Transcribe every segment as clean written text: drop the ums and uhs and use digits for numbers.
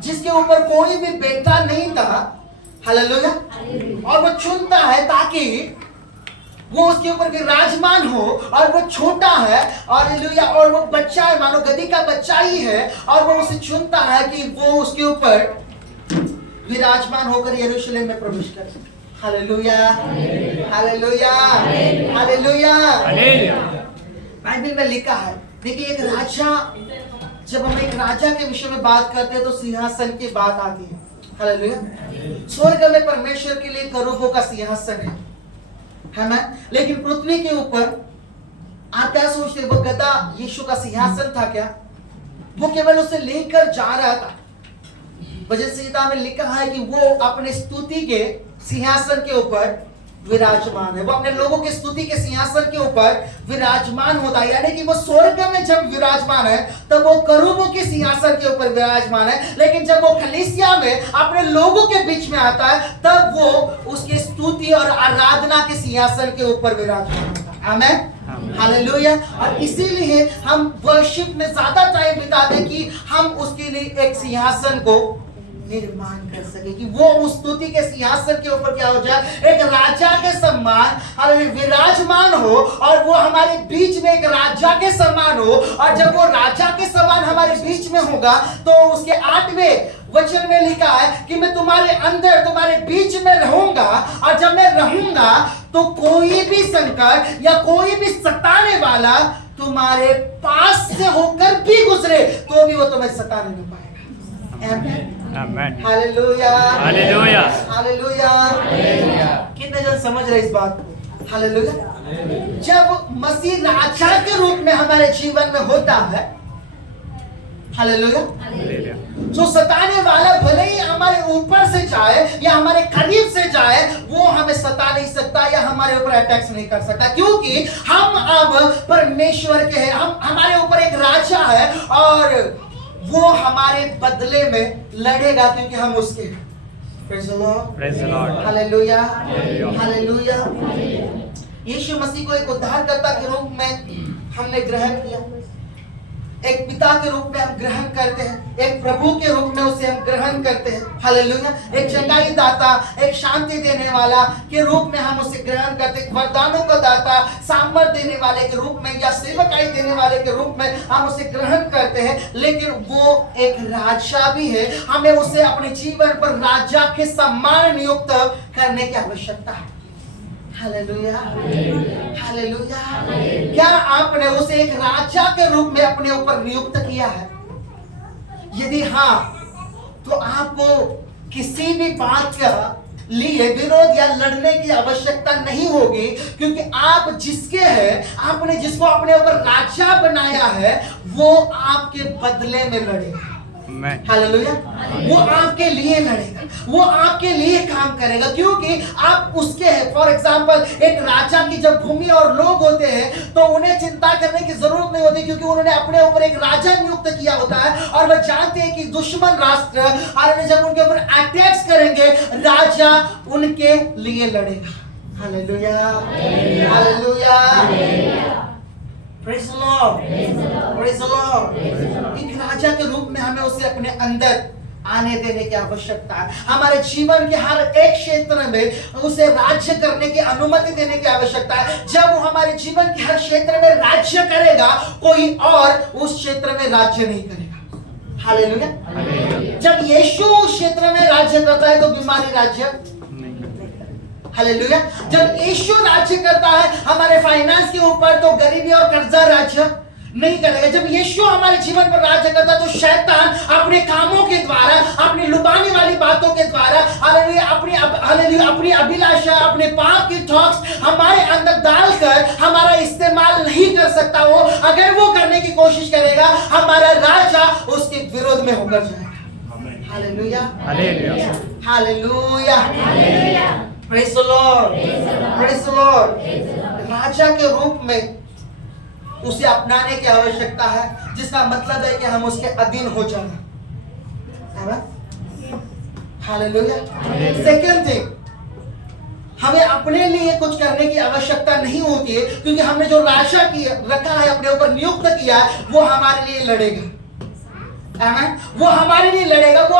जिसके ऊपर कोई भी बेटा नहीं था, हालेलुया, और वो चुनता है ताकि वो उसके ऊपर विराजमान हो, और वो छोटा है, हालेलुया, और वो बच्चा है, मानो गधी का बच्चा ही है, और वो उसे चुनता है कि वो उसके ऊपर विराजमान होकर यरूशलेम में प्रवेश कर सके। Hallelujah, hallelujah, hallelujah. बाइबल में लिखा है, देखिए एक राजा, जब हम एक राजा के विषय में बात करते हैं तो सिंहासन की बात आती है। हालेलुया। स्वर्ग में परमेश्वर के लिए करूबों का सिंहासन है ना, लेकिन पृथ्वी के ऊपर आप क्या सोचते हैं, वो गधा यीशु का सिंहासन था क्या? वो केवल उसे लेकर जा रहा था। भजन संहिता में लिखा है कि वो अपने स्तुति के सिंहासन के ऊपर विराजमान है, वो अपने लोगों की स्तुति के सिंहासन के ऊपर विराजमान होता है, यानी कि वो स्वर्ग में जब विराजमान है तब वो करूबों के सिंहासन के ऊपर विराजमान है, लेकिन जब वो कलीसिया में अपने लोगों के बीच में आता है तब वो उसके स्तुति और आराधना के सिंहासन के ऊपर विराजमान होता है। आमीन, हालेलुया। और इसीलिए हम वर्शिप में ज्यादा टाइम बिताते हैं कि हम उसके लिए एक सिंहासन को निर्माण कर सके, कि वो उस स्तुति के सिंहासन के ऊपर क्या हो जाए, एक राजा के समान विराजमान हो, और वो हमारे बीच में एक राजा के समान हो। और जब वो राजा के समान हमारे बीच में होगा तो उसके 8वें वचन में लिखा है कि मैं तुम्हारे अंदर, तुम्हारे बीच में रहूंगा, और जब मैं रहूंगा तो कोई भी संकट या कोई भी सताने वाला तुम्हारे पास से होकर भी गुजरे तो भी वो तुम्हें सताने नहीं पाएगा। आमेन, हालेलुया, हालेलुया, हालेलुया। कितने जन समझ रहे इस बात को? हालेलुया। जब मसीह राजा के रूप में हमारे जीवन में होता है, हालेलुया, जो सताने वाला भले ही हमारे ऊपर से जाए या हमारे करीब से जाए, वो हमें सता नहीं सकता या हमारे ऊपर अटैक्स नहीं कर सकता, क्योंकि हम अब परमेश्वर के हैं। हम, हमारे ऊपर एक राजा है और वो हमारे बदले में लड़ेगा क्योंकि हम उसके हैं। Praise the Lord, Praise the Lord, hallelujah, Hallelujah. Hallelujah. यीशु मसीह को एक उद्धारकर्ता के रूप में हमने ग्रहण किया, एक पिता के रूप में हम ग्रहण करते हैं, एक प्रभु के रूप में उसे हम ग्रहण करते हैं। हालेलुया। एक चंगाई दाता, एक शांति देने वाला के रूप में हम उसे ग्रहण करते हैं, वरदानों का दाता, सामर्थ देने वाले के रूप में या सेवकाई देने वाले के रूप में हम उसे ग्रहण करते हैं। लेकिन वो एक राजा भी है, हमें उसे अपने जीवन पर राजा के समान नियुक्त करने की आवश्यकता है। Hallelujah, hallelujah. क्या आपने उसे एक राजा के रूप में अपने ऊपर नियुक्त किया है? यदि हाँ, तो आपको किसी भी बात का लिए विरोध या लड़ने की आवश्यकता नहीं होगी, क्योंकि आप जिसके हैं, आपने जिसको अपने ऊपर राजा बनाया है, वो आपके बदले में लड़ेगा। हालेलुया। वो आपके लिए लड़ेगा, वो आपके लिए काम करेगा, क्योंकि आप उसके हैं। फॉर एग्जाम्पल, एक राजा की जब भूमि और लोग होते हैं तो उन्हें चिंता करने की जरूरत नहीं होती, क्योंकि उन्होंने अपने ऊपर एक राजा नियुक्त किया होता है, और वह जानते हैं कि दुश्मन राष्ट्र जब उनके ऊपर अटैक्स करेंगे, राजा उनके लिए लड़ेगा। Hallelujah, hallelujah. Praise the Lord, praise the Lord। एक राजा के रूप में हमें उसे अपने अंदर आने देने की आवश्यकता है। हमारे जीवन के हर एक क्षेत्र में उसे राज्य करने की अनुमति देने की आवश्यकता है। जब वो हमारे जीवन के हर क्षेत्र में राज्य करेगा, कोई और उस क्षेत्र में राज्य नहीं करेगा। हालेलुया। जब यीशु उस क्षेत्र में राज्य करता है तो बीमारी राज्य, हालेलुया। जब यीशु राज्य करता है हमारे फाइनेंस के ऊपर, तो गरीबी और कर्जा राज्य नहीं करेगा। जब यीशु हमारे जीवन पर राज्य करता है तो शैतान अपने कामों के द्वारा, अपनी लुभाने वाली बातों के द्वारा, हालेलुया, अपनी अभिलाषा, अपने पाप की थॉट्स हमारे अंदर डालकर हमारा इस्तेमाल नहीं कर सकता। वो अगर वो करने की कोशिश करेगा, हमारा राजा उसके विरोध में होकर जाएगा। Hallelujah, hallelujah, hallelujah. Praise the Lord, praise the Lord। राजा के रूप में उसे अपनाने की आवश्यकता है, जिसका मतलब है कि हम उसके अधीन हो जाना। हालेलुया। सेकंड थिंग, हमें अपने लिए कुछ करने की आवश्यकता नहीं होती है, क्योंकि हमने जो राजा रखा है, अपने ऊपर नियुक्त किया है, वो हमारे लिए लड़ेगा। वो हमारे लिए लड़ेगा, वो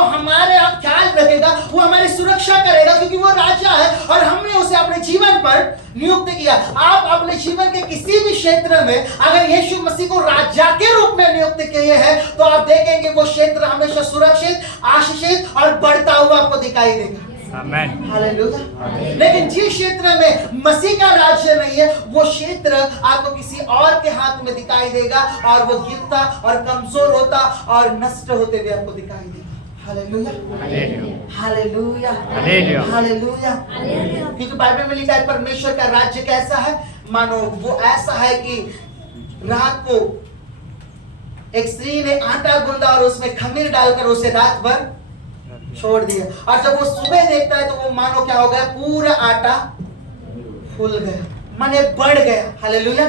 जीवन पर नियुक्त किया। आप अपने जीवन के किसी भी क्षेत्र में अगर यीशु मसीह को राजा के रूप में नियुक्त किए हैं तो आप देखेंगे वो क्षेत्र हमेशा सुरक्षित, आशीषित और बढ़ता हुआ आपको दिखाई देगा। Amen. हालेलुया। लेकिन जिस क्षेत्र में मसीह का राज्य नहीं है वो क्षेत्र आपको किसी और के हाथ में दिखाई देगा और वो गिरता और कमजोर होता और नष्ट होते हुए आपको दिखाई देगा। Hallelujah, hallelujah, hallelujah, hallelujah. क्योंकि बाइबल में लिखा है परमेश्वर का राज्य कैसा है, मानो वो ऐसा है कि रात को एक स्त्री ने आटा गूंदा और उसमें खमीर डालकर उसे रात भर छोड़ दिया और जब वो सुबह देखता है तो वो मानो क्या हो गया, पूरा आटा फूल गया, माने बढ़ गया। Hallelujah,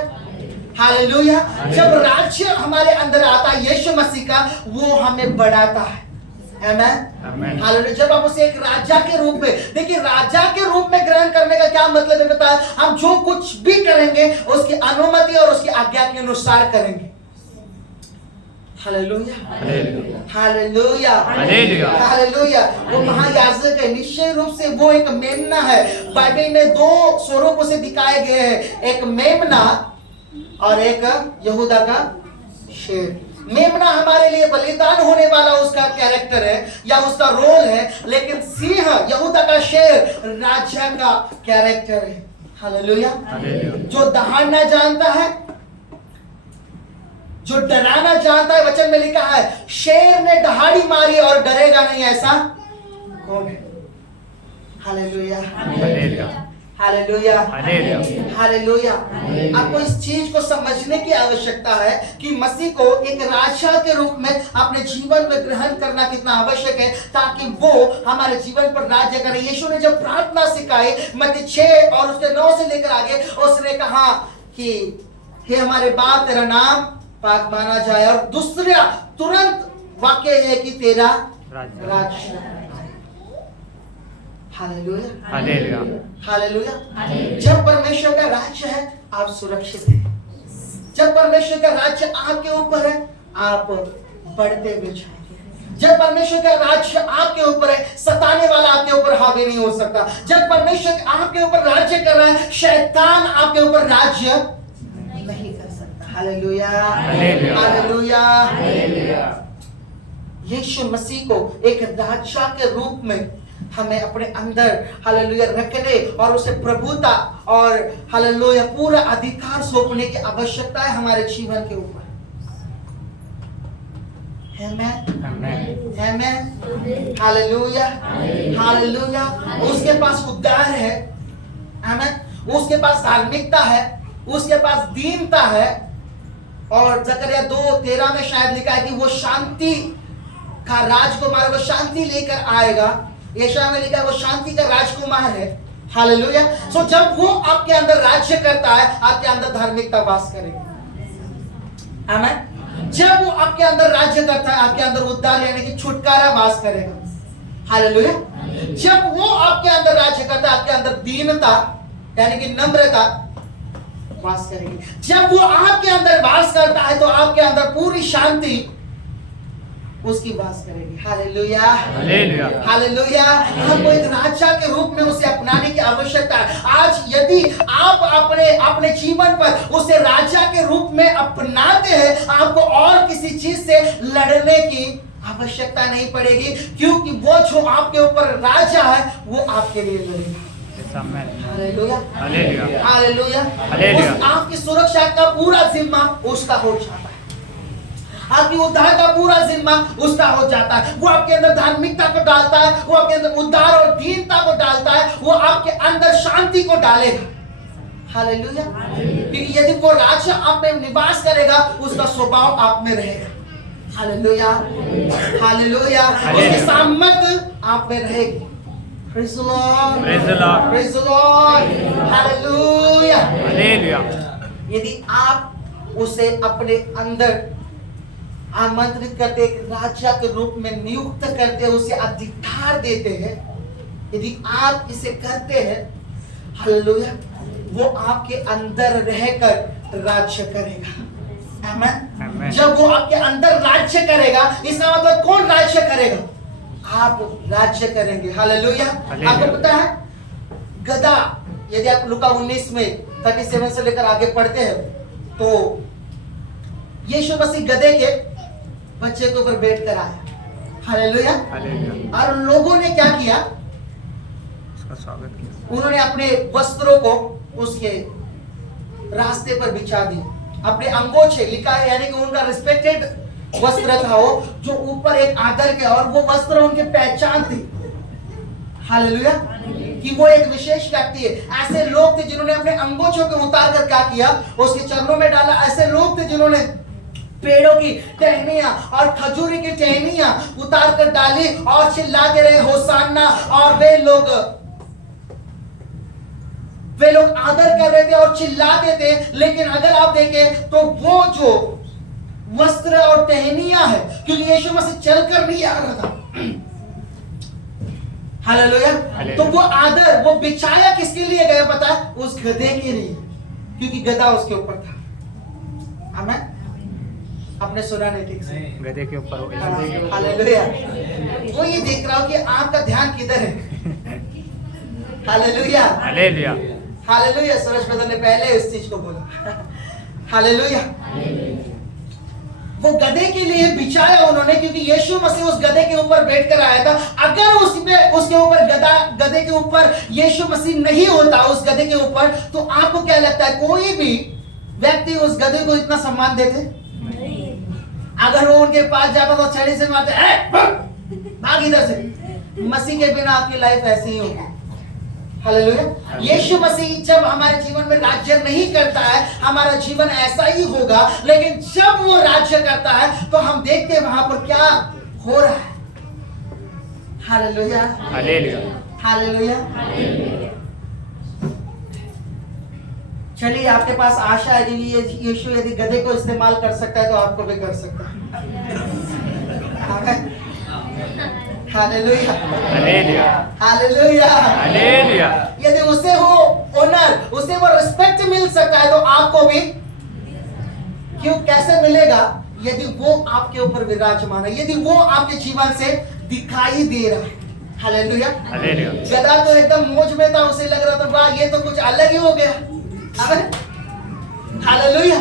hallelujah. जब राज्य हमारे अंदर आता है यीशु मसीह का, वो हमें बढ़ाता है। Amen, hallelujah. जब हम उसे एक राजा के रूप में, देखिए राजा के रूप में ग्रहण करने का क्या मतलब है पता है, हम जो कुछ भी करेंगे उसकी अनुमति और उसकी आज्ञा के अनुसार करेंगे। Hallelujah, hallelujah, hallelujah, hallelujah. वो महायाजक है, निश्चय रूप से वो एक मेमना है। बाइबल में दो स्वरूप उसे दिखाए गए हैं, एक मेमना और एक यहूदा का शेर। मेमना हमारे लिए बलिदान होने वाला उसका कैरेक्टर है या उसका रोल है, लेकिन सिंह यहूदा का शेर राजा का कैरेक्टर है। हालेलुया। जो दहाड़ना जानता है, जो डराना जानता है, वचन में लिखा है शेर ने दहाड़ी मारी और डरेगा नहीं, ऐसा कौन है? Hallelujah, hallelujah, hallelujah. आपको इस चीज को समझने की आवश्यकता है कि मसीह को एक राजा के रूप में अपने जीवन में ग्रहण करना कितना आवश्यक है ताकि वो हमारे जीवन पर राज्य करे। यीशु ने जब प्रार्थना सिखाई मत्ती 6 और उसके 9 से लेकर आगे, उसने कहा कि हे हमारे बाप तेरा नाम पाक माना जाए, और दूसरा तुरंत वाक्य है कि तेरा राज्य। Hallelujah, hallelujah, hallelujah. जब परमेश्वर का राज्य है आप सुरक्षित हैं। जब परमेश्वर का राज्य आपके ऊपर है आप बढ़ते हुए जाएंगे। जब परमेश्वर का राज्य आपके ऊपर है सताने वाला आपके ऊपर हावी नहीं हो सकता। जब परमेश्वर आपके ऊपर राज्य कर रहा है शैतान आपके ऊपर राज्य नहीं कर सकता। Hallelujah, hallelujah, hallelujah. यीशु मसीह को एक राजा के रूप में हमें अपने अंदर हालेलुया रखने और उसे प्रभुता और हालेलुया पूरा अधिकार सौंपने की आवश्यकता है हमारे जीवन के ऊपर। आमेन, आमेन, हालेलुया, हालेलुया। उसके पास उद्धार है, आमेन। उसके पास धार्मिकता है, उसके पास दीनता है, और जकरिया 2:13 में शायद लिखा है कि वो शांति का राजकुमार, वो शांति लेकर आएगा। यशायाह में लिखा है वो शांति का राजकुमार है। हालेलुया। सो जब वो आपके अंदर राज्य करता है आपके अंदर धार्मिकता वास करेगी। आमीन। जब वो आपके अंदर राज्य करता है आपके अंदर उद्धार यानी कि छुटकारा वास करेगा। हालेलुया। जब वो आपके अंदर राज्य करता है आपके अंदर दीनता यानी कि नम्रता वास करेगी। जब वो आपके अंदर वास करता है तो आपके अंदर पूरी शांति उसकी वास करेगी। Hallelujah, hallelujah, hallelujah. हमको एक राजा के रूप में उसे अपनाने की आवश्यकता है। आज यदि आप अपने जीवन पर उसे राजा के रूप में अपनाते हैं आपको और किसी चीज से लड़ने की आवश्यकता नहीं पड़ेगी, क्योंकि वो जो आपके ऊपर राजा है वो आपके लिए लड़ेगा। Hallelujah, hallelujah, hallelujah. आपकी सुरक्षा का पूरा जिम्मा उसका हो जाता है, आपकी उद्धार का पूरा जिम्मा उसका हो जाता है। वो आपके अंदर धार्मिकता को डालता है, वो आपके अंदर उद्धार और दीनता को डालता है, वो आपके अंदर शांति को डालेगा। हालेलुया। क्योंकि यदि वो राजा आप में निवास करेगा उसका स्वभाव आप में रहेगा। Hallelujah, hallelujah. उसकी सामर्थ आप में रहेगी। Praise the Lord, praise the Lord, praise the Lord, hallelujah, hallelujah. यदि आप उसे अपने अंदर आमंत्रित करते एक राजा के रूप में नियुक्त करते उसे अधिकार देते हैं, यदि आप इसे करते हैं हालेलुया वो आपके अंदर रहकर राज्य करेगा। आमीन। जब वो आपके अंदर राज्य करेगा इसका मतलब कौन राज्य करेगा? आप राज्य करेंगे। हालेलुया। आपको पता है गधा यदि आप लुका 19 में 37 से लेकर आगे पढ़ते हैं तो यीशु मसीह गधे के बच्चे के ऊपर बैठ कर आया। हालेलुया। हालेलुया। और लोगों ने क्या किया? उसका स्वागत किया। उन्होंने अपने वस्त्रों को उसके रास्ते पर बिछा दिए, अपने अंगोछे, लिखा है यानी कि उनका रिस्पेक्टेड वस्त्र था वो, जो ऊपर एक आदर के, और वो वस्त्र उनकी पहचान थी। हालेलुया। कि वो एक विशेष व्यक्ति है। ऐसे लोग थे जिन्होंने अपने अंगोछों को उतार कर क्या किया? उसके चरणों में डाला। ऐसे लोग थे जिन्होंने पेड़ों की टहनियां और खजूरी की टहनियां उतार कर डाली और चिल्लाते रहे होसाना, और वे लोग आदर कर रहे थे और चिल्लाते थे। लेकिन अगर आप देखें तो वो जो वस्त्र और टहनियां है, क्योंकि यीशु मसीह चलकर नहीं आ रहा था। हालेलुया। तो वो आदर वो बिछाया किसके लिए गया पता है? उस गधे के लिए, क्योंकि गधा उसके ऊपर था। आमेन। आपने सुना नहीं ठीक से? गधे के ऊपर हालेलुया। वो ये देख रहा हूं कि आपका ध्यान किधर है। Hallelujah. Hallelujah. Hallelujah. Suresh brother ने पहले इस चीज को बोला। हालेलुया। वो गधे के लिए बिछाया उन्होंने, क्योंकि यीशु मसीह उस गधे के ऊपर बैठकर आया था। अगर उसके ऊपर गधे के ऊपर यीशु मसीह नहीं होता, उस गधे के ऊपर, तो आपको क्या लगता है कोई भी व्यक्ति उस गधे को इतना सम्मान देते? अगर वो उनके पास जाता तो छड़ी से मारते, भाग इधर से। मसीह के बिना आपकी लाइफ ऐसी ही होगी। हालेलुया। यीशु मसीह जब हमारे जीवन में राज्य नहीं करता है, हमारा जीवन ऐसा ही होगा। लेकिन जब वो राज्य करता है तो हम देखते हैं वहां पर क्या हो रहा है। हालेलुया। हालेलुया। हालेलुया। चलिए, आपके पास आशा है कि यीशु यदि गधे को इस्तेमाल कर सकता है तो आपको भी कर सकता है। हालेलुया। हालेलुया। हालेलुया। हालेलुया। यदि उसे वो ऑनर, उसे वो रिस्पेक्ट मिल सकता है तो आपको भी क्यों, कैसे मिलेगा? यदि वो आपके ऊपर विराजमान है, यदि वो आपके जीवन से दिखाई दे रहा है। हालेलुया। हालेलुया। गधा तो एकदम मौज में था, उसे लग रहा था वाह ये तो कुछ अलग ही हो गया। हालेलुया।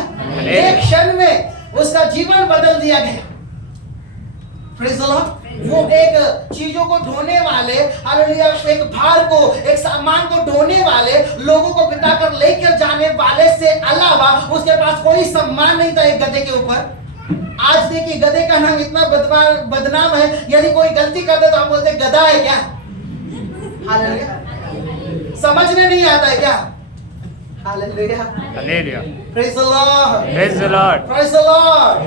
एक क्षण में उसका जीवन बदल दिया गया। Praise the Lord. वो एक चीजों को ढोने वाले, हालेलुया, एक भार को, एक सामान को ढोने वाले, लोगों को बिताकर लेकर जाने वाले से अलावा उसके पास कोई सम्मान नहीं था एक गधे के ऊपर। आज देखिए गधे का नाम इतना बदनाम है, यदि कोई गलती करते तो हम बोलते गधा है क्या? हालेलुया। समझने नहीं आता है क्या? Hallelujah. Hallelujah. Praise the Lord. Praise the Lord. Praise the Lord.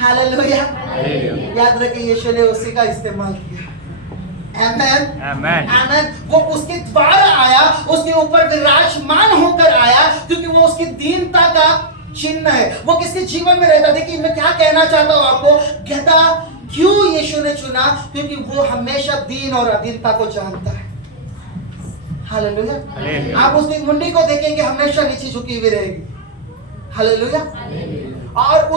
Hallelujah. Hallelujah. याद रखिए यीशु ने उसी का इस्तेमाल किया। आमेन। आमेन। आमेन। वो उसके द्वारा आया, उसके ऊपर विराजमान होकर आया, क्योंकि वो उसकी दीनता का चिन्ह है। वो किसके जीवन में रहता? देखिए मैं क्या कहना चाहता हूं आपको, गधा क्यों यीशु ने चुना? क्योंकि वो हमेशा दीन और अधीनता को जानता है। हालेलुया। हालेलुया। आप उसकी मुंडी को देखेंगे हमेशा नीचे झुकी हुई रहेगी। हालेलुया। और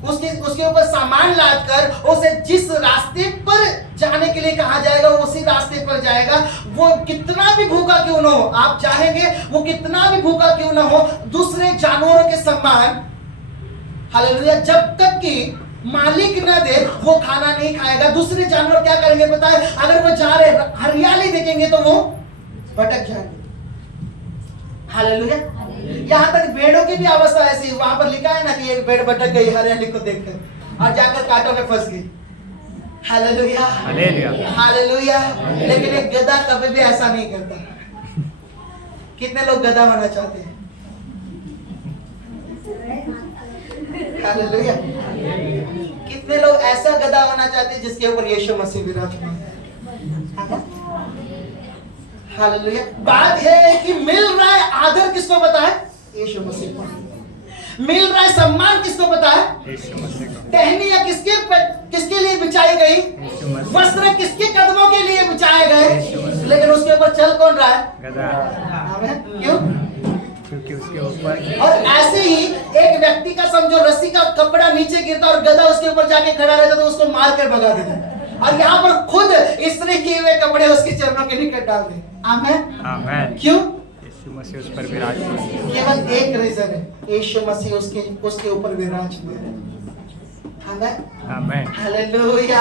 उसके ऊपर सामान लादकर उसे जिस रास्ते पर जाने के लिए कहा जाएगा उसी रास्ते पर जाएगा। वो कितना भी भूखा क्यों ना हो, आप चाहेंगे वो कितना भी भूखा क्यों ना हो, दूसरे जानवरों के समान, हालेलुया, जब तक कि मालिक न दे वो खाना नहीं खाएगा। दूसरे जानवर क्या करेंगे पता है? अगर वो जा रहे हरियाली देखेंगे तो वो भटक जाएंगे। हालेलुया। यहाँ तक भेड़ों की भी अवस्था ऐसी, वहां पर लिखा है ना कि एक भेड़ भटक गई हरियाली को देखकर और जाकर कांटों में फंस गई। हालेलुया। हालेलुया। हालेलुया। लेकिन एक गधा कभी भी ऐसा नहीं करता। कितने लोग गधा होना चाहते हैं? हालेलुया। कितने लोग ऐसा गधा होना चाहते हैं जिसके ऊपर यीशु मसीह विराजमान है? हालेलुया। बात है कि मिल रहा है आदर किसको पता है? यीशु मसीह को। मिल रहा है सम्मान किसको पता है? यीशु मसीह को। टहनियां किसके लिए बिछाई गई? यीशु मसीह। वस्त्र किसके कदमों के लिए बिछाए गए? यीशु मसीह। लेकिन उसके ऊपर चल कौन रहा है? गधा। आमीन। क्यों? क्योंकि उसके ऊपर। और ऐसे ही एक व्यक्ति का समझो रस्सी का कपड़ा नीचे गिरता और गधा उसके ऊपर जाके खड़ा रहता तो उसको मार कर भगा देता। और यहाँ पर खुद इस्त्री किए हुए कपड़े उसके चरणों के निकट डाल दे। आमेन। आमेन। क्यों? यीशु मसीह उस पर विराजमान। केवल एक रीजन है, यीशु मसीह उसके ऊपर विराजमान है। आमेन। Hallelujah,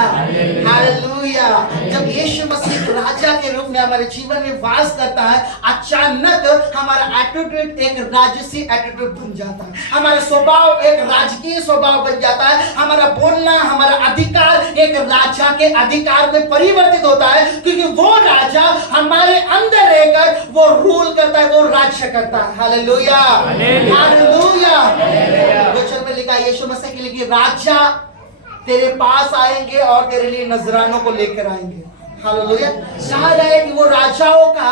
hallelujah. जब यीशु मसीह राजा के रूप में हमारे जीवन में वास करता है, अचानक हमारा एटीट्यूड एक राजसी एटीट्यूड बन जाता है, हमारा स्वभाव एक राजकीय स्वभाव बन जाता है, हमारा बोलना, हमारा अधिकार एक राजा के अधिकार में परिवर्तित होता है, क्योंकि वो राजा हमारे अंदर रहकर वो रूल करता है, वो राज्य करता है। Hallelujah, hallelujah. वचन में लिखा है यीशु मसीह के लिए कि राजा तेरे पास आएंगे और तेरे लिए नजरानों को लेकर आएंगे। हालेलुया। कहा गया कि वो राजाओं का,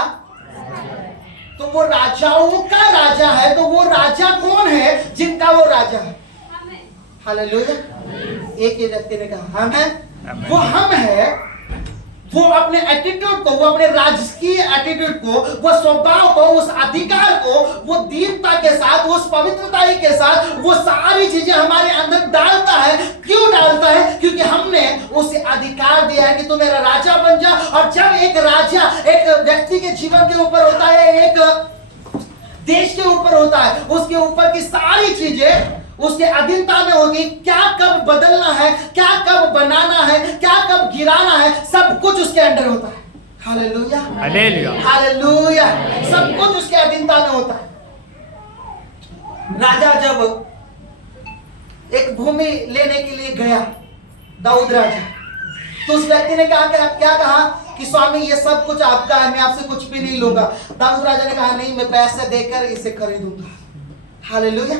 तो वो राजाओं का राजा है, तो वो राजा कौन है जिनका वो राजा है? हालेलुया। एक ही व्यक्ति ने कहा हम हैं, वो हम है। वो अपने एटीट्यूड को, वो अपने राजकीय एटीट्यूड को, वो स्वभाव को, उस अधिकार को, वो दीनता के साथ, उस पवित्रता के साथ वो सारी चीजें हमारे अंदर डालता है। क्यों डालता है? क्योंकि हमने उसे अधिकार दिया है कि तू मेरा राजा बन जा। और जब एक राजा एक व्यक्ति के जीवन के ऊपर होता है, एक देश के ऊपर होता है, उसके ऊपर की सारी चीजें उसके अधीनता में होगी। क्या कब बदलना है, क्या कब बनाना है, क्या कब गिराना है, सब कुछ उसके अंडर होता है। Hallelujah, hallelujah, hallelujah. सब कुछ उसके अधीनता में होता है। राजा जब एक भूमि लेने के लिए गया, दाऊद राजा, तो उस व्यक्ति ने कहा क्या कहा कि स्वामी ये सब कुछ आपका है, मैं आपसे कुछ भी नहीं लूंगा। दाऊद राजा ने कहा नहीं, मैं पैसे देकर इसे खरीदूंगा। हालेलुया।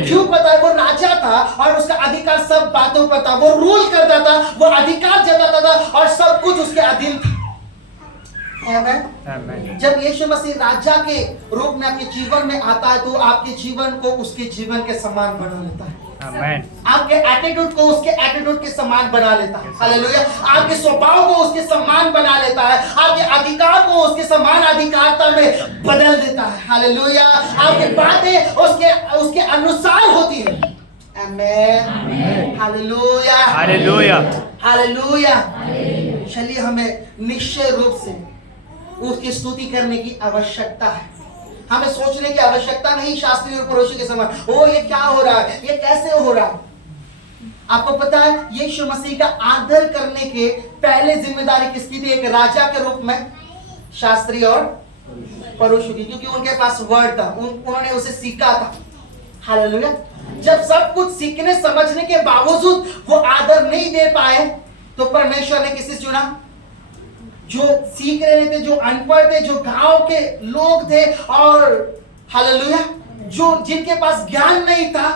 क्यों? पता है वो राजा था और उसका अधिकार सब बातों पर था, वो रूल करता था, वो अधिकार जताता था और सब कुछ उसके अधीन था। आमेन। जब यीशु मसीह राजा के रूप में आपके जीवन में आता है, तो आपके जीवन को उसके जीवन के समान बना लेता है। आमेन। आपके एटीट्यूड को उसके एटीट्यूड के समान बना लेता है। हालेलुया। आपके स्वभाव को उसके समान बना लेता है, आपके अधिकार को उसके समान अधिकारता में बदल देता है। हालेलुया। आपकी बातें उसके अनुसार होती है। आमेन। Hallelujah, hallelujah, hallelujah. चलिए, हमें निश्चय रूप से उसकी स्तुति करने की आवश्यकता है। हमें सोचने की आवश्यकता नहीं शास्त्री और पुरुषों के समान, ओ ये क्या हो रहा है, ये कैसे हो रहा है। आपको पता है यीशु मसीह का आदर करने के पहले जिम्मेदारी किसकी थी? एक राजा के रूप में शास्त्री और पुरुषों की, क्योंकि उनके पास वर्ड था, उन्होंने उसे सीखा था। हालेलुया। जब सब कुछ सीखने समझने के बावजूद वो आदर नहीं दे पाए, तो परमेश्वर ने किसे चुना? जो सीख रहे थे, जो अनपढ़ थे, जो गांव के लोग थे, और हालेलुया, जो जिनके पास ज्ञान नहीं था।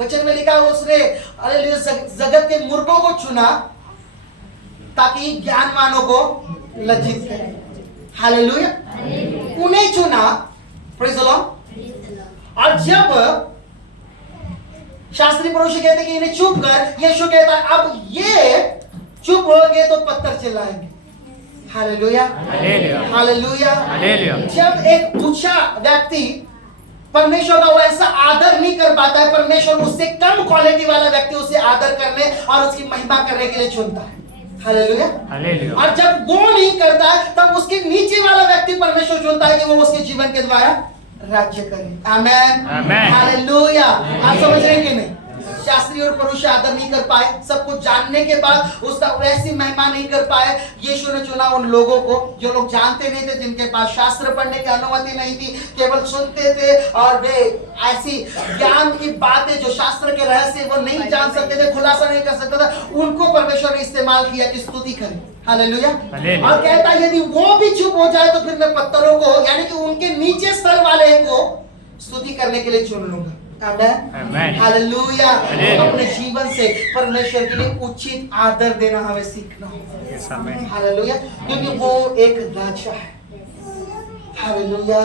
वचन में लिखा उसने हालेलुया जगत के मूर्खों को चुना ताकि ज्ञानवानों को लज्जित करे। हालेलुया। उन्हें चुना। Praise the Lord. और जब शास्त्री पुरुष कहते कि इन्हें चुप कर, यीशु कहता है अब ये चुप हो गए तो पत्थर चिल्लाएंगे। Hallelujah, hallelujah, hallelujah. जब एक ऊंचा व्यक्ति परमेश्वर का वैसा आदर नहीं कर पाता है, परमेश्वर उससे कम क्वालिटी वाला व्यक्ति उसे आदर करने और उसकी महिमा करने के लिए चुनता है। Hallelujah, hallelujah. और जब वो नहीं करता है, तब उसके नीचे वाला व्यक्ति परमेश्वर चुनता है कि वो उसके जीवन के द्वारा राज्य करे। आमेन, आमेन, हालेलुया। आप समझ रहे हैं कि नहीं? शास्त्री और पुरुष आदर नहीं कर पाए, सब कुछ जानने के बाद उसका वैसी महिमा नहीं कर पाए। यीशु ने चुना उन लोगों को जो लोग जानते नहीं थे, जिनके पास शास्त्र पढ़ने की अनुमति नहीं थी, केवल सुनते थे और वे ऐसी ज्ञान की बातें जो शास्त्र के रहस्य वो नहीं जान सकते थे, खुलासा नहीं कर सकते थे, उनको परमेश्वर ने इस्तेमाल किया कि स्तुति करें। हालेलुया। और कहता है यदि वो भी चुप हो जाए तो फिर मैं पत्थरों को, यानी कि उनके नीचे स्तर वाले को स्तुति करने के लिए चुन लूंगा। आमेन, हालेलुया। अपने जीवन से परमेश्वर के लिए उचित आदर देना हमें सीखना होगा। हालेलुया। क्योंकि वो एक राजा है। Hallelujah,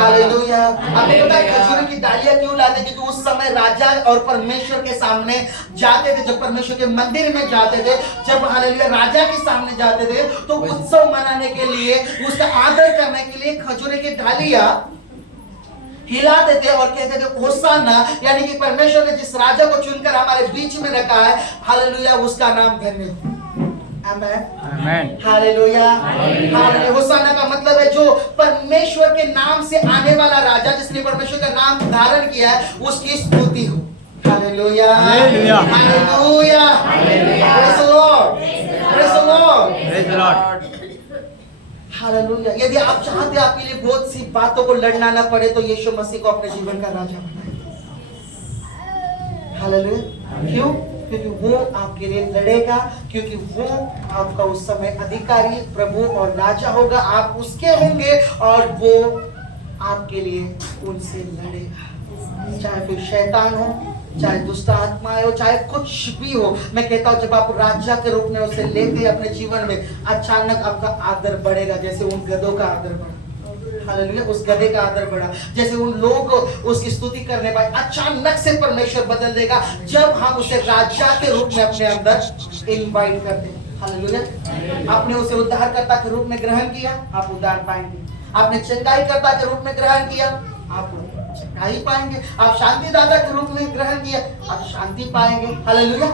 hallelujah. आपको पता है खजूर की डालियां क्यों लाते? क्योंकि उस समय राजा और परमेश्वर के सामने जाते थे, जब परमेश्वर के मंदिर में जाते थे, जब हालेलुया राजा के सामने जाते थे, तो उत्सव मनाने के लिए, उसका आदर करने के लिए खजूर की डालियां हिलाते थे और कहते थे होसाना, यानी कि परमेश्वर ने जिस राजा को चुनकर हमारे बीच में रखा है, हालेलुया, उसका नाम धन्य हो। आमेन। Amen. हालेलुया। हालेलुया। होशाना का मतलब है जो परमेश्वर के नाम से आने वाला राजा, जिसने परमेश्वर का नाम धारण किया है, उसकी स्तुति हो। Hallelujah. Hallelujah. Hallelujah. Praise the Lord. Praise the Lord. Praise the Lord. Hallelujah. यदि आप चाहते हैं आपके लिए बहुत सी बातों को लड़ना ना पड़े, तो यीशु मसीह को अपने जीवन का राजा बनाइए। हालेलुया। क्यों? क्योंकि वो आपके लिए लड़ेगा, क्योंकि वो आपका उस समय अधिकारी, प्रभु और राजा होगा। आप उसके होंगे और वो आपके लिए उनसे लड़ेगा। चाहे फिर शैतान हो, चाहे दुष्ट आत्माएं हो, चाहे कुछ भी हो। मैं कहता हूँ जब आप राजा के रूप में उसे लेते हैं अपने जीवन में, अचानक आपका आदर बढ़ेगा, जैसे उन गधों का आदर बढ़ा। हालेलुया। उस गधे का आदर बढ़ा, जैसे उन लोग उसकी स्तुति करने पाए। अचानक से परमेश्वर बदल देगा जब हम उसे राजा के रूप में अपने अंदर इनवाइट करते हैं। हालेलुया। आपने उसे उद्धारकर्ता के रूप में ग्रहण किया, आप उद्धार पाएंगे। आपने चंगाईकर्ता के रूप में ग्रहण किया, आप चंगाई पाएंगे। आप शांतिदाता के रूप में ग्रहण किया, आप शांति पाएंगे। हालेलुया।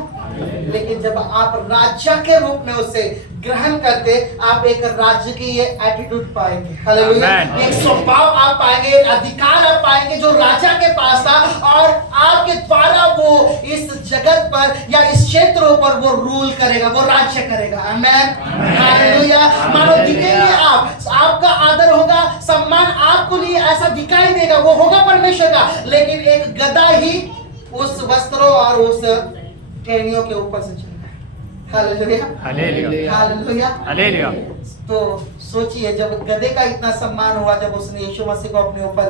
लेकिन जब आप राजा के रूप में उसे ग्रहण करते, आप एक राजकीय एटीट्यूड पाएंगे। हालेलुया। Amen. एक स्वभाव आप पाएंगे, एक अधिकार आप पाएंगे जो राजा के पास था, और आपके द्वारा वो इस जगत पर या इस क्षेत्रों पर वो रूल करेगा, वो राज्य करेगा। आमेन। हालेलुया। मानो दिखेंगे आप, आपका आदर होगा, सम्मान आपको लिए ऐसा दिखाई देगा, वो होगा परमेश्वर का, लेकिन एक गधा ही उस वस्त्रों और उस टहनियों के ऊपर से चल रहा है। हालेलुया। Hallelujah. हालेलुया। Hallelujah. तो सोचिए, जब गधे का इतना सम्मान हुआ, जब उसने यीशु मसीह को अपने ऊपर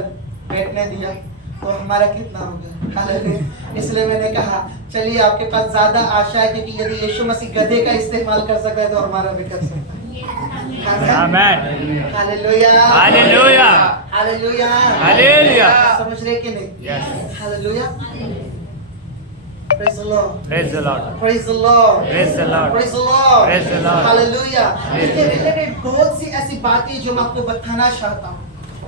बैठने दिया, तो हमारा कितना होगा। हालेलुया। इसलिए मैंने कहा चलिए, आपके पास ज्यादा आशा है, क्योंकि यदि यीशु मसीह गधे का इस्तेमाल कर सकता है तो हमारा भी कर सकता है। Amen. Hallelujah. Hallelujah. Hallelujah. Hallelujah. समझ रहे कि नहीं? Yes. Hallelujah. Praise the Lord. Praise the Lord. Praise the Lord. Praise the Lord. Praise the Lord. Praise the Lord. Hallelujah. इसके रिलेटेड बहुत सी ऐसी बातें जो मैं आपको बताना चाहता हूँ,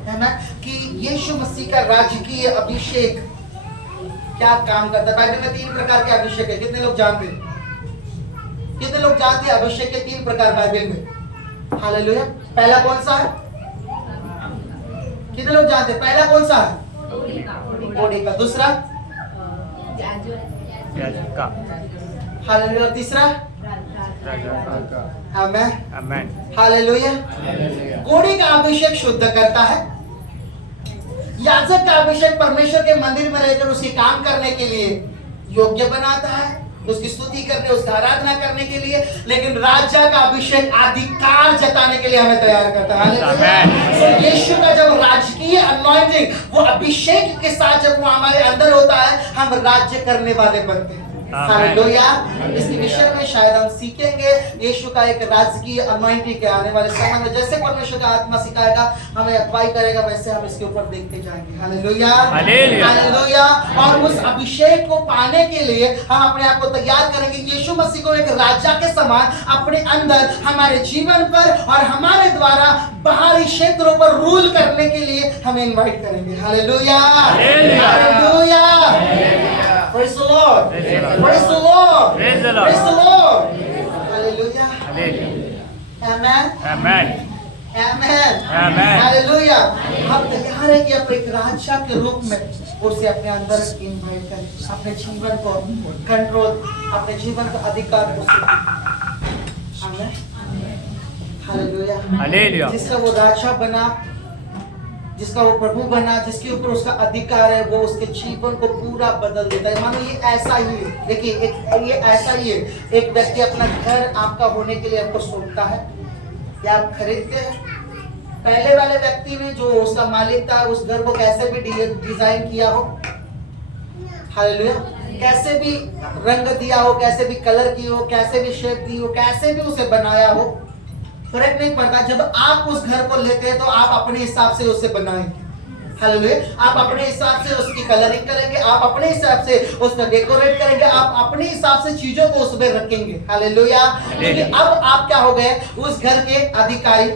है ना, कि यीशु मसीह का राजकीय अभिषेक क्या काम करता है। बाइबल में 3 प्रकार के अभिषेक है। कितने लोग जानते हैं? कितने लोग जानते हैं अभिषेक के 3 प्रकार बाइबल में? हालेलुया। पहला कौन सा है? कितने लोग जानते हैं? पहला कौन सा है? कोड़ी का। दूसरा? याजका. हालेलुया। तीसरा? राजा. आमेन। Amen. हालेलुया। कोड़ी का अभिषेक शुद्ध करता है। याजक का अभिषेक परमेश्वर के मंदिर में रहकर उसके काम करने के लिए योग्य बनाता है, उसकी स्तुति करने, उसका आराधना करने के लिए। लेकिन राजा का अभिषेक अधिकार जताने के लिए हमें तैयार करता है। हालेलुया। सो यीशु का जब राजकीय अनॉइंटिंग, वो अभिषेक के साथ जब वो हमारे अंदर होता है, हम राज्य करने वाले बनते हैं। हालेलुया। इसके विषय में शायद हम सीखेंगे यीशु का एक राजकीय अनॉइंटिंग के आने वाले समय में। जैसे परमेश्वर का आत्मा सिखाएगा, हमें अगुवाई करेगा, वैसे हम इसके ऊपर देखते जाएंगे। हालेलुया। हालेलुया। हालेलुया। और उस अभिषेक को पाने के लिए हम अपने आप को तैयार करेंगे, यीशु मसीह को एक राजा के समान अपने अंदर, हमारे जीवन पर और हमारे द्वारा बाहरी क्षेत्रों पर रूल करने के लिए हमें इनवाइट करेंगे। Hallelujah. Hallelujah. Hallelujah. Praise the Lord. Praise the Lord. Praise the Lord. Praise the Lord. Hallelujah. Hallelujah. Amen. Amen. Amen. Amen. Hallelujah. हम तैयार है कि आप एक राजा के रूप में उसे अपने अंदर इनवाइट करें, अपने जीवन को कंट्रोल, अपने जीवन का अधिकार उसे। Amen. Hallelujah. Hallelujah. जिसका वो राजा बना, जिसका वो प्रभु बना, जिसके ऊपर उसका अधिकार है, वो उसके जीवन को पूरा बदल देता है। मानो ये ऐसा ही है। देखिए, ये ऐसा ही है। एक व्यक्ति अपना घर आपका होने के लिए आपको सौंपता है या आप खरीदते हैं। पहले वाले व्यक्ति ने, जो उसका मालिक था, उस घर को कैसे भी डिजाइन किया हो, हालेलुया, कैसे भी रंग दिया हो, कैसे भी कलर की हो, कैसे भी शेप दी हो, कैसे भी उसे बनाया हो, फर्क नहीं पड़ता। जब आप उस घर को लेते हैं तो आप अपने हिसाब से उसे बनाएंगे। हालेलुया। आप अपने हिसाब से उसकी कलरिंग करेंगे, आप अपने हिसाब से उसका डेकोरेट करेंगे, आप अपने हिसाब से चीजों को उसमें रखेंगे। हालेलुया। क्योंकि अब आप क्या हो गए? उस घर के अधिकारी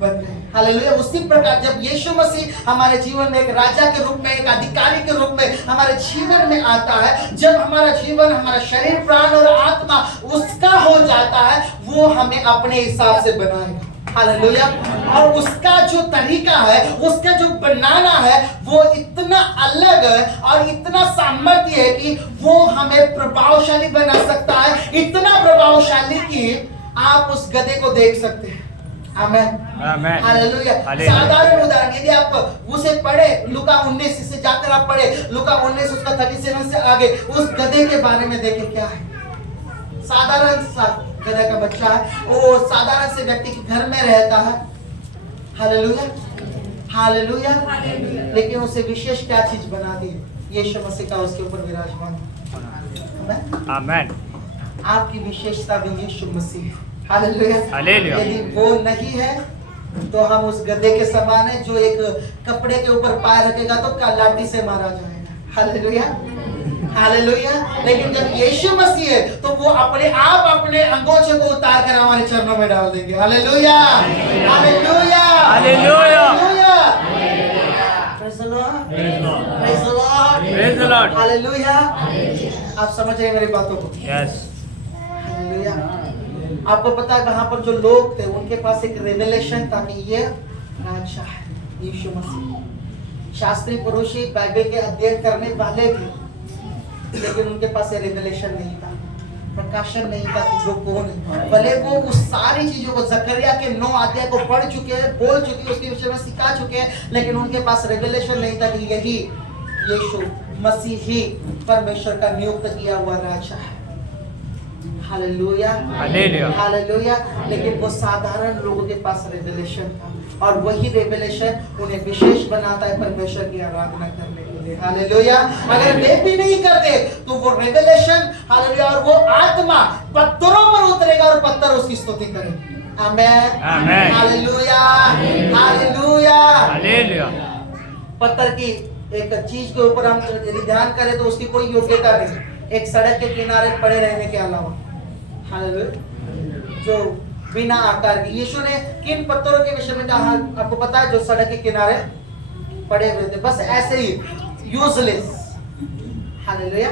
बन गए। हालेलुया। उसी प्रकार जब यीशु मसीह हमारे जीवन में एक राजा के रूप में, एक अधिकारी के रूप में हमारे जीवन में आता है, जब हमारा जीवन, हमारा शरीर, प्राण और आत्मा उसका हो जाता है, वो हमें अपने हिसाब से बनाएगा। हालेलुया। और उसका जो तरीका है, उसका जो बनाना है, वो इतना अलग है और इतना सामर्थ्य है कि वो हमें प्रभावशाली बना सकता है, इतना प्रभावशाली कि आप उस गधे को देख सकते हैं। आमेन। हालेलुया। साधारण उदाहरण, यदि आप उसे पढ़े लूका 19 से जाकर आप पढ़े लूका 19 उसका 37 से आगे, उस गधे के बारे में देखें क्या है। साधारण सा गधा का बच्चा है, वो साधारण से व्यक्ति के घर में रहता है। Hallelujah, hallelujah. लेकिन उसे विशेष क्या चीज बना दी, यीशु मसीह का उसके ऊपर विराजमान। आमेन। आपकी विशेषता भी यीशु मसीह। Hallelujah, hallelujah. यदि वो नहीं है तो हम उस गधे के समान है जो एक कपड़े के ऊपर पैर रखेगा तो लाठी से मारा जाएगा। Hallelujah, hallelujah. लेकिन जब यीशु मसीह है तो वो अपने आप अपने अंगोछे को उतार कर हमारे चरणों में डाल देंगे। Hallelujah, hallelujah, hallelujah. Praise the Lord, praise the Lord, praise the Lord. Hallelujah. आप समझ रहे हैं मेरी बातों को? यस। हालेलुया। आपको पता है वहां पर जो लोग थे उनके पास एक रेवलेशन था कि ये राजा है यीशु मसीह। शास्त्री पुरुष ही बाइबल के अध्ययन करने वाले थे, लेकिन उनके पास ये रेवलेशन नहीं था, प्रकाशन नहीं था कि जो कौन है। भले वो उस सारी चीजों को जकरिया के 9 अध्याय को पढ़ चुके हैं, बोल चुके हैं, उसके विषय में सिखा चुके हैं, लेकिन उनके पास रेवलेशन नहीं था कि यही यीशु मसीह ही परमेश्वर का नियुक्त किया हुआ राजा है। Hallelujah, hallelujah, hallelujah. लेकिन वो साधारण लोगों के पास रेवलेशन था और वही रेवलेशन उन्हें विशेष बनाता है परमेश्वर की आराधना करने के लिए। हालेलुया। अगर वे भी नहीं करते तो वो रेवलेशन, हालेलुया, और वो आत्मा पत्थरों पर उतरेगा और पत्थर उसकी स्तुति करेंगे। Amen, amen. Hallelujah, hallelujah, hallelujah. पत्थर की एक चीज के ऊपर हम यदि ध्यान करें तो उसकी कोई योग्यता नहीं, एक सड़क के किनारे पड़े रहने के अलावा। हालेलुया। जो बिना आकार की, यीशु ने किन पत्थरों के विषय में कहा आपको पता है? जो सड़क के किनारे पड़े हुए थे, बस ऐसे ही यूजलेस। हालेलुया।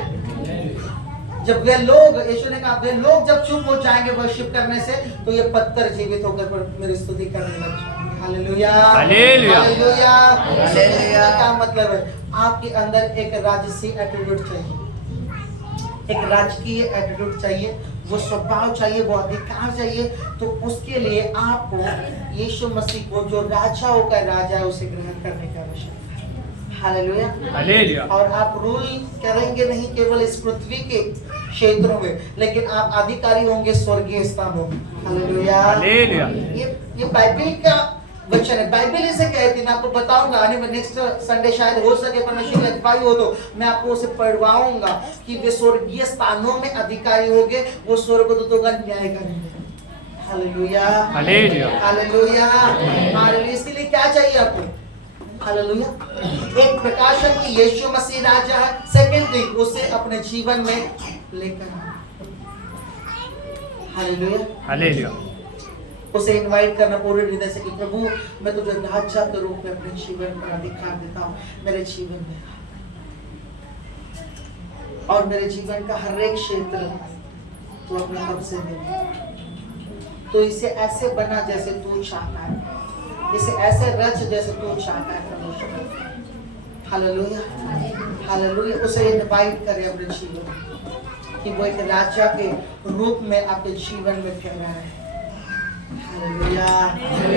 जब वे लोग, यीशु ने कहा वे लोग जब चुप हो जाएंगे वर्शिप करने से, तो ये पत्थर जीवित होकर मेरी स्तुति करने लग जाएंगे। Hallelujah, hallelujah, hallelujah, hallelujah. क्या मतलब है? आपके अंदर एक राजसी एटीट्यूड चाहिए, एक राजकीय एटीट्यूड चाहिए, वो स्वभाव चाहिए, वो अधिकार चाहिए। तो उसके लिए आपको यीशु मसीह को जो राजाओं का राजा है उसे ग्रहण करने की आवश्यकता है। Hallelujah, hallelujah. और आप रूल करेंगे नहीं केवल इस पृथ्वी के क्षेत्रों में, लेकिन आप अधिकारी होंगे स्वर्गीय स्थानों में। Hallelujah, hallelujah. ये बाइबल का वचन है, बाइबल इसे कहती है। मैं आपको बताऊंगा आने में, नेक्स्ट संडे शायद हो सके परमेश्वर की अगुवाई हो तो मैं आपको उसे पढ़वाऊंगा कि वे स्वर्गीय स्थानों में अधिकारी होंगे, वो स्वर्गदूतों का न्याय करेंगे। Hallelujah, hallelujah, hallelujah, hallelujah. इसके लिए क्या चाहिए आपको? हालेलुया, एक प्रकाशन की यीशु मसीह राजा है। सेकंड थिंग, उसे अपने जीवन में लेकर हालेलुया, हालेलुया, उसे इनवाइट करना पूरे हृदय से कि प्रभु मैं तुझे राजा के रूप में अपने जीवन पर अधिकार देता हूँ, मेरे जीवन में और मेरे जीवन का हर एक क्षेत्र तो अपने कब्जे में। तो इसे ऐसे बना जैसे तू चाहता है, इसे ऐसे रच जैसे तू चाहता है परमेश्वर। Hallelujah, hallelujah. उसे इनवाइट करे अपने जीवन में कि वो एक राजा के रूप में आपके जीवन में ठहरा है। Hallelujah,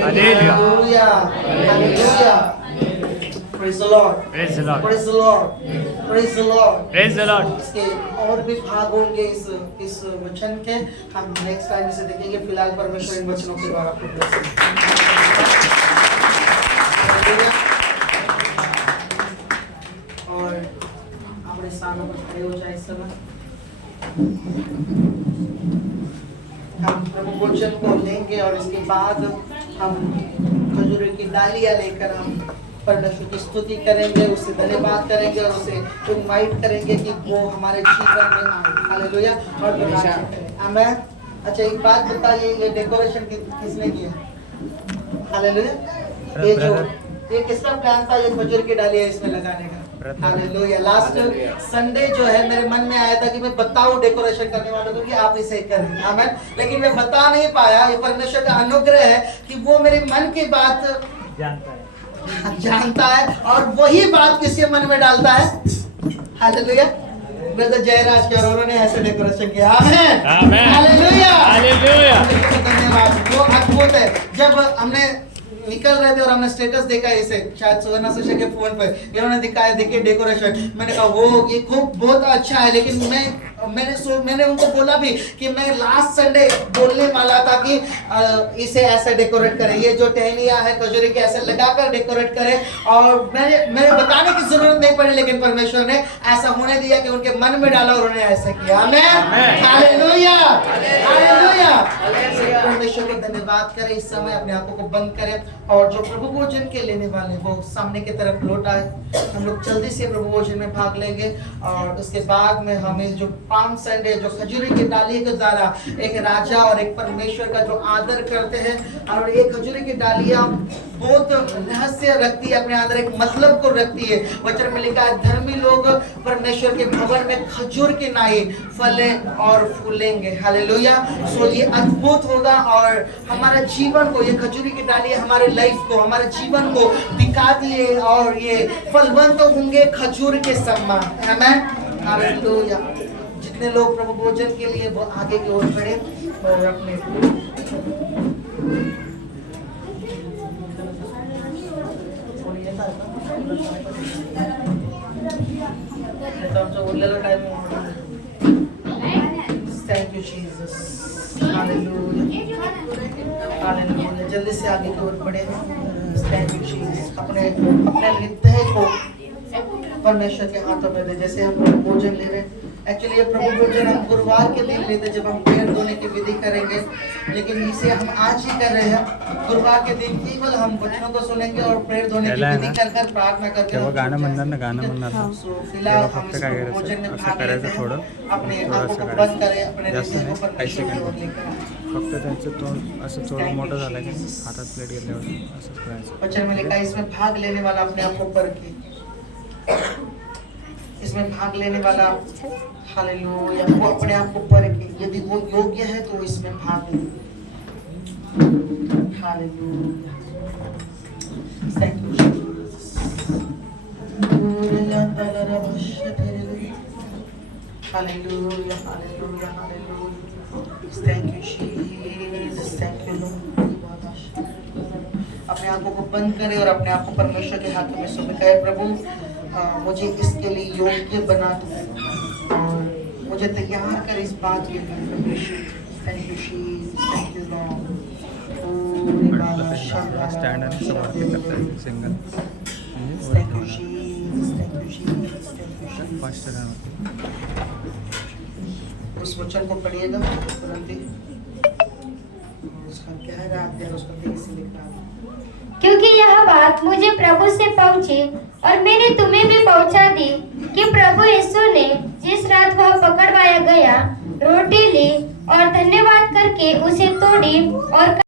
hallelujah, hallelujah. Praise the Lord, Praise the Lord, praise the Lord, praise the Lord, praise the Lord। इसके और भी भाग होंगे इस वचन के, हम नेक्स्ट टाइम इसे देखेंगे। फिलहाल परमेश्वर इन वचनों के द्वारा आपको bless करें। और अपने स्थानों पर खड़े हो जाए इस समय। हम प्रभु वचन को लेंगे और इसके बाद हम खजूर की डालियां लेकर हम परमेश्वर की स्तुति करेंगे, उससे धन्यवाद करेंगे और उसे इनवाइट करेंगे कि वो हमारे जीवन में आए। हालेलुया, और राजा करें। आमीन। अच्छा, एक बात बताइए, ये डेकोरेशन किसने किया? हालेलुया, ये जो ये किसका प्लान था ये खजूर की डाली है इसमें लगाने का? हालेलुया। लास्ट संडे जो है मेरे मन में आया था कि मैं बताऊं डेकोरेशन करने वालों को कि आप इसे करें, आमीन। लेकिन मैं बता नहीं पाया। ये परमेश्वर का अनुग्रह है कि वो मेरे मन की बात जानता है और वही बात किसके मन में डालता है। हालेलुया। ब्रदर जयराज के और उन्होंने ऐसे डेकोरेशन किया, आमीन आमीन। Hallelujah hallelujah. धन्यवाद। वो अद्भुत है। जब हमने निकल रहे थे और हमने स्टेटस देखा इसे शायद सुवर्णा सुशा के फोन पर, इन्होंने दिखाया देखिए डेकोरेशन। मैंने कहा वो ये खूब बहुत अच्छा है, लेकिन मैंने उनको बोला भी कि मैं लास्ट संडे बोलने वाला था कि इसे ऐसे डेकोरेट करें, ये जो टहनियां है खजूरी के ऐसे लगाकर डेकोरेट करें। और मैंने बताने की जरूरत नहीं पड़ी, लेकिन परमेश्वर ने ऐसा होने दिया कि उनके मन में डाला और उन्होंने ऐसा किया, आमीन हालेलुया हालेलुया। परमेश्वर को धन्यवाद करें। इस समय अपने आंखों को बंद करें और जो प्रभु भोजन के लेने वाले वो सामने की तरफ लौट आए। हम लोग जल्दी से प्रभु भोजन में भाग लेंगे और उसके बाद में हमें जो पाम संडे जो खजूरी की डाली के द्वारा एक राजा और एक परमेश्वर का जो आदर करते हैं, और एक खजूरी की डालियां बहुत रहस्य रखती है, अपने अंदर एक मतलब को रखती है। वचन में लिखा है धर्मी लोग परमेश्वर के भवन में खजूर की नाई फले और फूलेंगे। हालेलुया। सो ये अद्भुत होगा और हमारा जीवन को ये खजूरी की डाली हमारे लाइफ को हमारे जीवन को दिखाती है और ये फलवंत होंगे खजूर के समान, आमीन हालेलुया। जितने लोग प्रभु भोजन के लिए वो आगे की ओर बढ़े और अपने thank you Jesus hallelujah hallelujah. जल्दी से आगे की ओर बढ़े। Thank you Jesus. अपने नित्य को परमेश्वर के हाथों में दे। जैसे हम प्रभु भोजन ले रहे हैं, एक्चुअली ये प्रभु भोजन हम गुरुवार के दिन लेते जब हम पैर धोने की विधि करेंगे, लेकिन इसे हम आज ही कर रहे हैं। गुरुवार के दिन केवल हम वचनों को सुनेंगे और पैर धोने की विधि कर प्रार्थना करके तेव्हा गाणं म्हणणार ना, गाणं म्हणणार ना. फिलहाल हम फक्त इस काय प्रभु भोजन करायचं, में असं भाग करायचं लेते थोडं, हैं। अपने थोडं आंखों असं को करायचं. बंद करें, अपने जास्त हृदय नाही, को परमेश्वर की 80 ओर सेकंद. लेकर आएं। फक्त त्यांचं तोंड असं थोडं मोठं झालं की हातात प्लेट घेतल्यावर असंच करायचं. वचन में लिखा है इसमें भाग लेने वाला अपने आप को परखे, इसमें भाग लेने वाला हालेलुया वो अपने आप को परखे, यदि वो योग्य है तो इसमें भाग ले। Hallelujah thank you Jesus hallelujah hallelujah hallelujah thank you Jesus thank you Lord. अपने आंखों को बंद करें और अपने आप को परमेश्वर के हाथों में सौंपे। कहे प्रभु मुझे इसके लिए योग्य बना दो और मुझे तैयार कर इस बात के लिए परमेश्वर। Thank you Jesus thank you Lord. Stand आणि समोर करतात single thank you Jesus thank you Jesus thank you. Fast राहणार. उस वचन को पढ़िएगा तुरंत ही, उसका गहरा अध्ययन उस पर तेजी से लिखा है। क्योंकि यह बात मुझे प्रभु से पहुंची और मैंने तुम्हें भी पहुंचा दी कि प्रभु यीशु ने जिस रात वह पकड़वाया गया रोटी